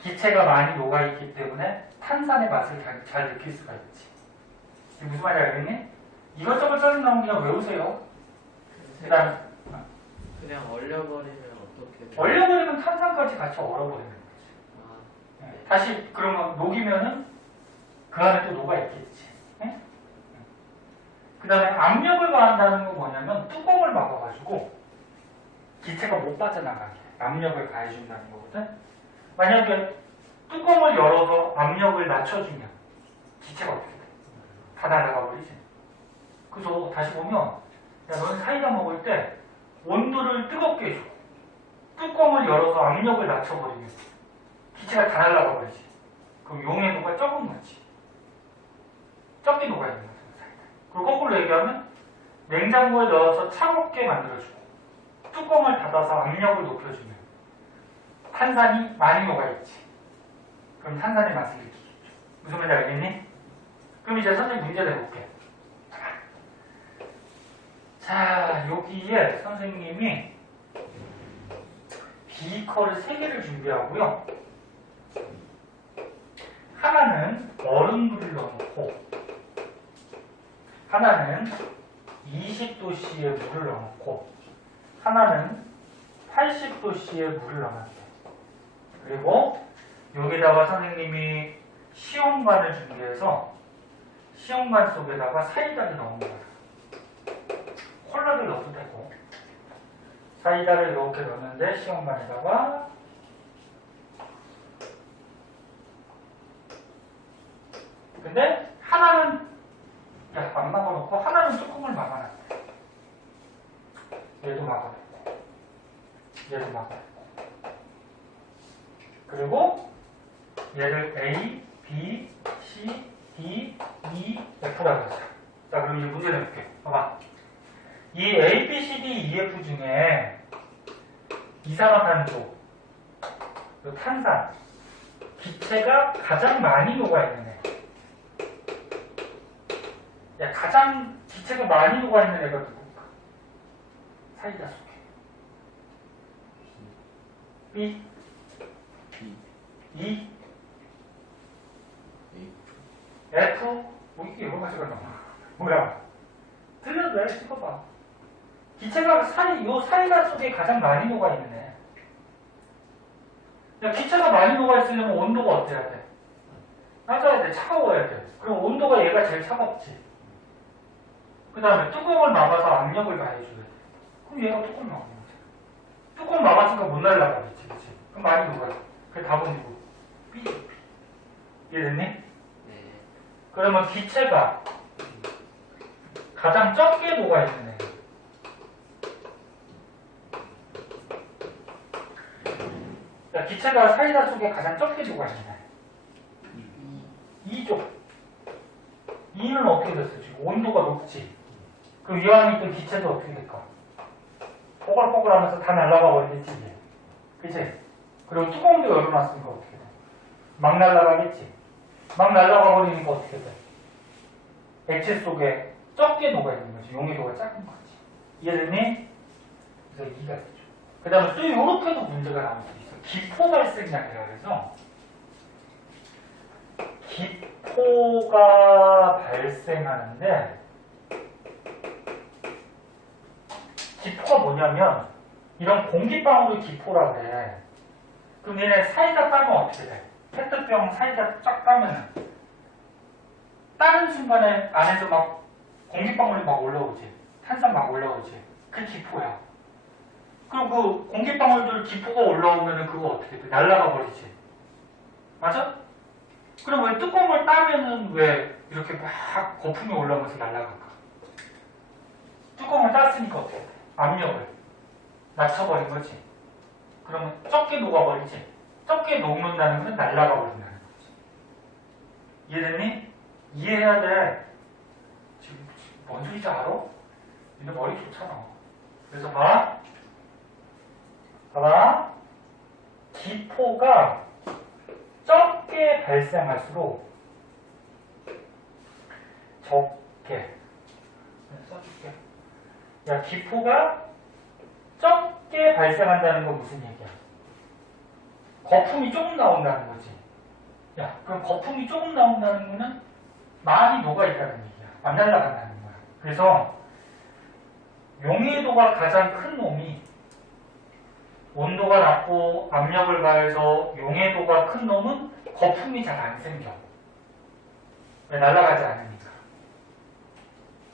기체가 많이 녹아있기 때문에 탄산의 맛을 잘 느낄 수가 있지. 이게 무슨 말인지 알겠니? 이것저것 짜증나면 그냥 외우세요. 그 다음에 그냥 얼려버리면 어떻게 돼요? 얼려버리면 탄산까지 같이 얼어버리는 거지. 아, 네. 다시 그러면 녹이면은 그 안에 또 녹아있겠지. 네? 그 다음에 압력을 가한다는 건 뭐냐면 뚜껑을 막아가지고 기체가 못 빠져나가게 압력을 가해준다는 거거든. 만약에 뚜껑을 열어서 압력을 낮춰주면 기체가 어떻게 돼? 다 날아가 버리지. 그래서 다시 보면 야, 너는 사이다 먹을 때 온도를 뜨겁게 해줘. 뚜껑을 열어서 압력을 낮춰버리면 기체가 다 날아가 버리지. 그럼 용해도가 적은 거지. 적게 녹아야 되는 거죠, 사이다. 그리고 거꾸로 얘기하면 냉장고에 넣어서 차갑게 만들어주고 뚜껑을 닫아서 압력을 높여주면 탄산이 많이 녹아있지. 그럼 탄산의 맛을 느끼겠죠. 무슨 말인지 알겠니? 그럼 이제 선생님 문제 내볼게. 자, 여기에 선생님이 비커를 3개를 준비하고요. 하나는 얼음물을 넣어놓고 하나는 20도씨의 물을 넣어놓고 하나는 80도씨의 물을 넣었대. 그리고 여기다가 선생님이 시험관을 준비해서 시험관 속에다가 사이다를 넣은 거야. 콜라를 넣어도 되고 사이다를 이렇게 넣는데 시험관에다가 근데 하나는 안 막아놓고 하나는 뚜껑을 막아놨대. 얘도 막아놓고 얘도 막아놓고 그리고 얘를 A, B, C, D, E, F라고 하자. 자, 그럼 이제 문제 내볼게. 봐봐. 이 A, B, C, D, E, F 중에 이산화탄소, 탄산, 기체가 가장 많이 녹아있는 애. 야, 가장 기체가 많이 녹아있는 애가 누굴까? 사이다 속에. B, E, F, 뭐 이게 여러 가지가 나와. 뭐야? 틀려도 돼, 찍어봐. 기체가 요 사이다 속에 가장 많이 녹아있는 애. 야, 기체가 많이 녹아있으려면 온도가 어때야 돼? 낮아야 돼, 차가워야 돼. 그럼 온도가 얘가 제일 차갑지. 그 다음에 뚜껑을 막아서 압력을 가해줘야 돼. 그럼 얘가 뚜껑을 막는 거지. 뚜껑 막았으니까 못 날라가겠지, 그치? 그럼 많이 녹아져. 그게 답은 이거. B. 이해됐니? 네. 그러면 기체가 가장 적게 녹아있는 애. 자, 기체가 사이다 속에 가장 적게 녹아있는 애. 2죠. 2는 어떻게 됐어? 지금 온도가 높지. 그럼 이 안에 있던 기체도 어떻게 될까? 뽀글뽀글 하면서 다 날아가 버리겠지, 이제. 그치? 그리고 뚜껑도 열어놨으니까 어떻게 돼? 막 날아가겠지? 막 날아가 버리니까 어떻게 돼? 액체 속에 적게 녹아있는 거지. 용해도가 작은 거지. 이해됐니? 그래서 2가 되죠. 그 다음에 또 이렇게도 문제가 나올 수 있어. 기포 발생량이라 그래서 기포가 발생하는데 기포가 뭐냐면 이런 공기방울이 기포라 그래. 그럼 얘네 사이다 따면 어떻게 돼? 페트병 사이다 쫙 따면 따는 순간에 안에서 막 공기방울이 막 올라오지. 탄산 막 올라오지. 그게 기포야. 그럼 그 공기방울들 기포가 올라오면은 그거 어떻게 돼? 날아가 버리지. 맞아? 그럼 왜 뚜껑을 따면은 왜 이렇게 막 거품이 올라오면서 날아갈까? 뚜껑을 땄으니까 어떻게 돼? 압력을 낮춰버린 거지. 그러면 적게 녹아버리지. 적게 녹는다는 건 날아가 버린다는 거지. 이해됐니? 이해해야 돼. 지금 뭔 소리인지 알아? 니네 머리 좋잖아. 그래서 봐봐. 기포가 적게 발생할수록 적게 써줄게. 야, 기포가 적게 발생한다는 건 무슨 얘기야? 거품이 조금 나온다는 거지. 야, 그럼 거품이 조금 나온다는 거는 많이 녹아있다는 얘기야. 안 날아간다는 거야. 그래서 용해도가 가장 큰 놈이 온도가 낮고 압력을 가해서 용해도가 큰 놈은 거품이 잘 안 생겨. 왜? 날아가지 않으니까.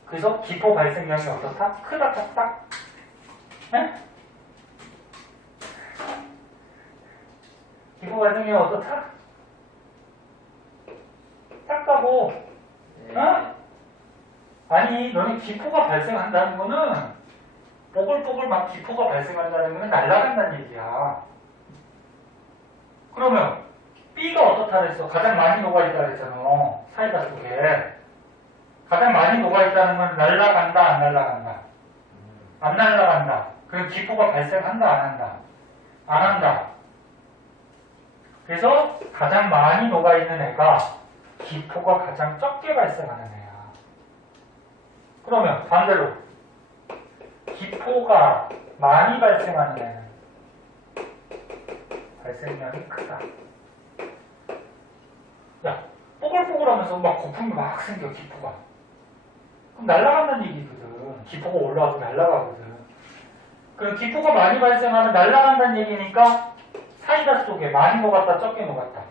그래서 기포 발생량이 어떻다? 크다, 작다? 네? 기포 발생량이 어떻다? 작다고. 네. 어? 아니, 너네 기포가 발생한다는 거는 뽀글뽀글 막 기포가 발생한다는 거는 날아간다는 얘기야. 그러면 B가 어떻다 그랬어? 가장 많이 녹아있다 그랬잖아. 사이다 속에. 가장 많이 녹아있다는 건 날아간다, 안 날아간다? 안 날아간다. 그럼 기포가 발생한다, 안 한다? 안 한다. 그래서 가장 많이 녹아있는 애가 기포가 가장 적게 발생하는 애야. 그러면 반대로 기포가 많이 발생하는 애는 발생량이 크다. 야, 뽀글뽀글하면서 막 거품이 막 생겨, 기포가. 그럼 날아간다는 얘기거든. 기포가 올라와도 날아가거든. 그럼 기포가 많이 발생하면 날아간다는 얘기니까 사이다 속에 많이 녹았다, 적게 녹았다.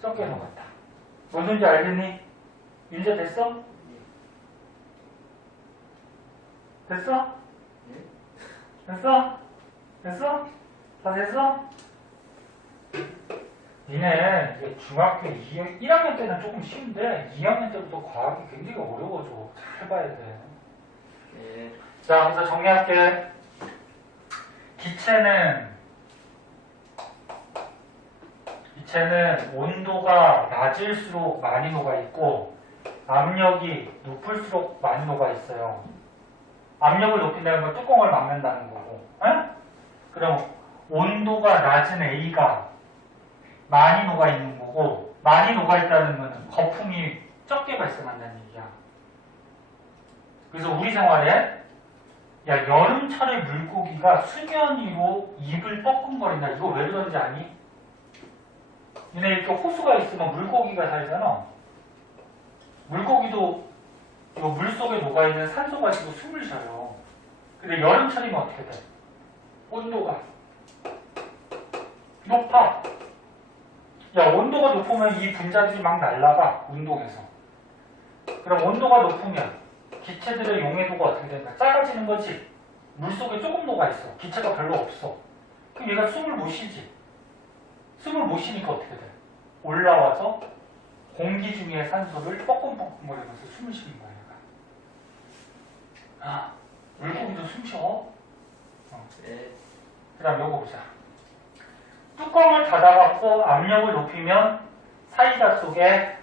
적게 녹았다. 뭔 소리인지 알겠니? 이제 됐어? 됐어? 됐어? 됐어? 다 됐어? 니네 이게 중학교 1학년 때는 조금 쉬운데 2학년 때부터 과학이 굉장히 어려워져. 잘 봐야 돼. 네. 자, 그래서 정리할게. 기체는 온도가 낮을수록 많이 녹아 있고 압력이 높을수록 많이 녹아 있어요. 압력을 높인다는 건 뚜껑을 막는다는 거고. 응? 그럼 온도가 낮은 A가 많이 녹아 있는 거고 많이 녹아 있다는 건 거품이 적게 발생한다는 얘기야. 그래서 우리 생활에 야 여름철에 물고기가 수면 위로 입을 뻐끔거린다. 이거 왜 그런지 아니? 니네 이렇게 호수가 있으면 물고기가 살잖아. 물고기도 이 물속에 녹아있는 산소 가지고 숨을 쉬어요. 근데 여름철이면 어떻게 돼? 온도가 높아. 야 온도가 높으면 이 분자들이 막 날아가. 운동에서. 그럼 온도가 높으면 기체들의 용해도가 어떻게 된다? 작아지는 거지. 물속에 조금 녹아있어. 기체가 별로 없어. 그럼 얘가 숨을 못 쉬지. 숨을 못 쉬니까 어떻게 돼? 올라와서 공기 중에 산소를 뻐끔뻐끔거리면서 숨을 쉬는 거야. 얘가. 아, 물고기도 숨 쉬어. 네. 그 다음 요거 보자. 뚜껑을 닫아갖고 압력을 높이면 사이다 속에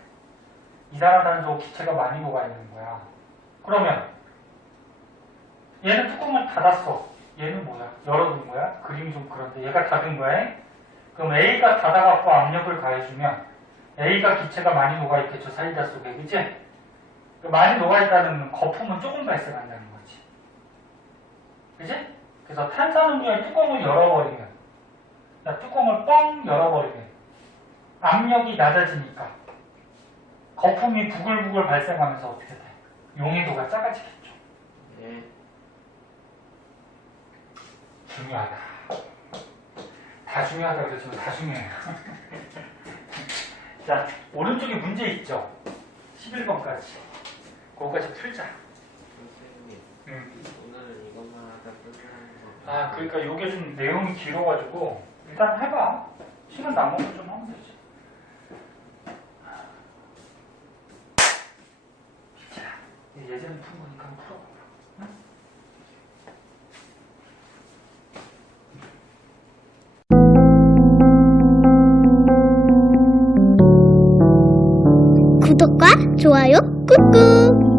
이산화탄소 기체가 많이 녹아있는 거야. 그러면 얘는 뚜껑을 닫았어. 얘는 뭐야? 열어둔 거야? 그림이 좀 그런데 얘가 닫은 거야. 그럼 A가 닫아갖고 압력을 가해주면 A가 기체가 많이 녹아있겠죠. 사이다 속에. 그치? 많이 녹아있다는 거품은 조금 발생한다는 거지. 그치? 그래서 탄산음료의 뚜껑을 열어버리면 뚜껑을 뻥 열어버리면 압력이 낮아지니까 거품이 부글부글 발생하면서 어떻게 돼? 용해도가 작아지겠죠. 네. 중요하다. 다 중요하다 그러지만 다 중요해요. 자, 오른쪽에 문제 있죠? 11번까지. 그거까지 풀자. 선생님, 오늘은 이것만 하다 끝나는 거. 아, 그러니까 이게 좀 내용이 길어가지고 일단 해봐. 시간 남으면 좀 하면 되지. 자, 예전에 푼 거니까 한번 풀어봐. 구독과 좋아요 꾹꾹.